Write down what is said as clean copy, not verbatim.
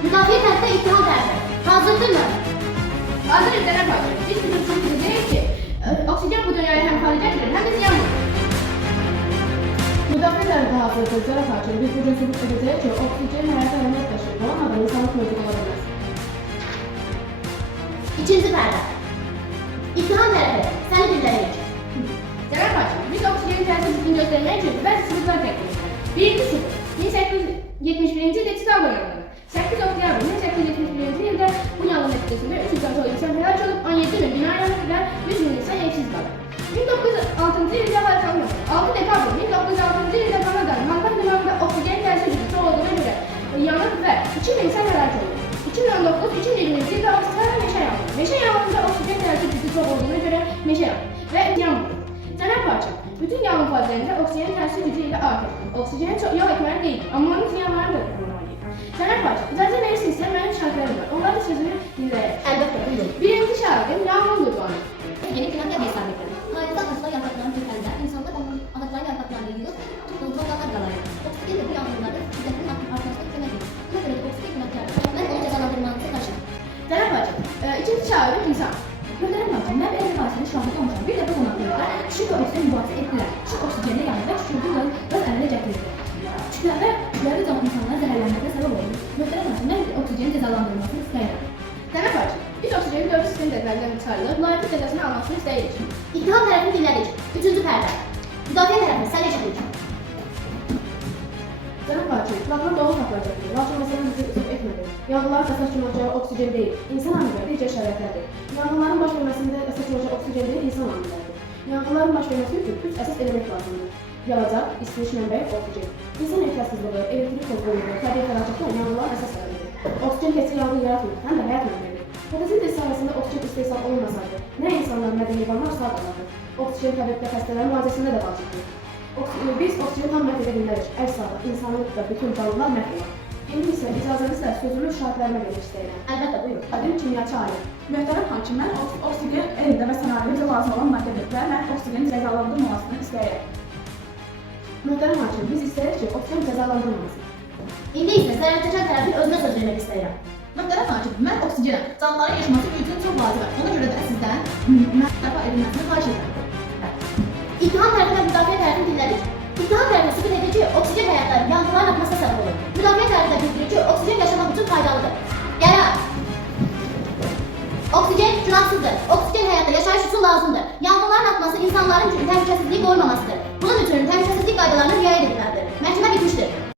Müdafiə tərəfdə ittiham tərəfi. Hazırdırmı? Hazırız Cənab Hakim. Biz bütün sürpriz edirik ki, oksigen bu dünyaya hem fayda verir hem de ziyan vurur. Müdafiə tərəfi hazırdır Cənab Hakim. Biz bugün sübut edəcəyik ki, oksigen həyata əhəmiyyət daşıyır. Bu olmadan insanlıq mövcud ola bilməz. İkinci pərdə. İttiham tərəfi. Səni dinləyirik. Cənab Hakim, biz oksigenin təsirini göstermek için bazı sübutlar təklif edirik. Birinci sübut, 1871-ci ildə Chicago yanğını. 8 oktyabr 1871-ci ildə bu yanğın nəticəsində 300-dən çox insan həlak olub, 17 min bina yanıb və 100 min insan evsiz qalıb. 1906-cı ildə Balkan yanğını. 6 dekabr 1906-cı ildə Kanada'nın Manhattan limanında oksigen təsir gücü olduğuna görə yanıb və 2000 insan həlak olub. 2019-2020-ci ildə Avustralya meşə yanğını. Meşə yanğınında oksigen təsir gücü çox olduğuna görə meşə yanıb və ziyan vurur. Cənab Hakim, bütün yanğın fazilərində oksigenin təsir gücü ilə artır. Oksijeni çox yox etməli deyil, amma onun ziyanlarını da qurmalıyıq. Cənab Hakim, icazə verirsinizsə mənim şartlarım var. Onlar da sözünü dinləyək. Əlbəttə, buyurun. Birinci şartım yanğın qurbanı. Yeni günahkar bir hesabıdır. Hayata ağaçlar yapraklarının kökəndə insanlar ağaçların yapraklarını yığıb tonqallar qalayır. Oksigen de bu yanğınları şiddətinin artmasına kömək edir. Buna görə də oksigen günahkardır. Mən onu cəzalandırmanızı qarşılayım. Cənab Hakim, ikinci şartım insan. Möhtərəm hakim, mən belə hadisənin şahidi olmuşam. Bir dəfə qonaqlıqda kişi polislə mübahisə etdilər. Kişi oksigenlə yandı və kişi qaz əmələ gətirdi. Kişilər və kişiləri can insanlara zəhərlənməklə səbəb oldu. Möhtərəm hakim, mən oksigenin cəzalandırılmasını istəyirəm. Cənab Hakim, biz oksigenin dövlət sistem dəflərdən çıxarılıb, layiqli cəzasını almasını istəyirik. İttiham tərəfini dinlədik. Üçüncü pərdə. Müdafiə tərəfi. Sən eşidirik. Cənab Hakim, proqram doğru tapılacaqdır. Lakin məsələn bizi üzr etmədi. Yanğınların əsas kimi olacağı oksigen deyil, insan amilləri digər şəraitlərdir. Yanğınların baş verməsində əsas olacağı oksigen deyil, insan amilləridir. Yanğınların baş verməsi üçün 3 əsas element lazımdır. Yanacaq, istilik mənbəyi, oksigen. İnsan ehtiyatsızlığı, elektrik pozğunluğu, təbii fəlakətlər yanğınların əsas səbəbidir. Oksigen təkcə yanğın yaratmır, həm də həyat mənbəyidir. Fotosintez sayəsində oksigen istehsal olunmasaydı, nə insanlar, nə də heyvanlar sağ qalardı. Oksigen təbiətdə xəstələrin müalicəsində də vacibdir. Biz oksigen tam məhv edə bilmərik. Əks halda insanlıq və bütün canlılar məhv olar. İndi isə icazənizlə sözümü şahitlərimə vermək istəyirəm. Əlbəttə, buyurun. Adım kimyaçı alim. Möhtərəm hakim, mən oksigen elmdə və sənayədə lazım olan maddədir və mən oksigenin cəzalandırılmasını istəyirəm. Möhtərəm hakim, biz istəyirik ki, oksigen cəzalandırılmasın. İndi isə sərəncəkar tərəfin özünə söz vermək istəyirəm. Möhtərəm hakim, mən oksigenə canlıların yaşaması üçün çox vacibəm. Ona görə də sizdən məhrəfa edilməsini xahiş edirəm. İttiham tərəfi və müdafiə tərəfini dinlədik. İttiham tərəfi sübut edir ki, oksigen həyatların yanğınların artmasına səbəb olur. Müdafiə tərəfi də bildirir ki, oksigen yaşamaq üçün faydalıdır. Qərar. Oksigen günahsızdır. Oksigen həyatda yaşayış üçün lazımdır. Yanğınların artması insanların təhlükəsizliyi qorumamasıdır. Bunun üçün təhlükəsizlik qaydalarına riayət edilməlidir. Məhkəmə bitmişdir.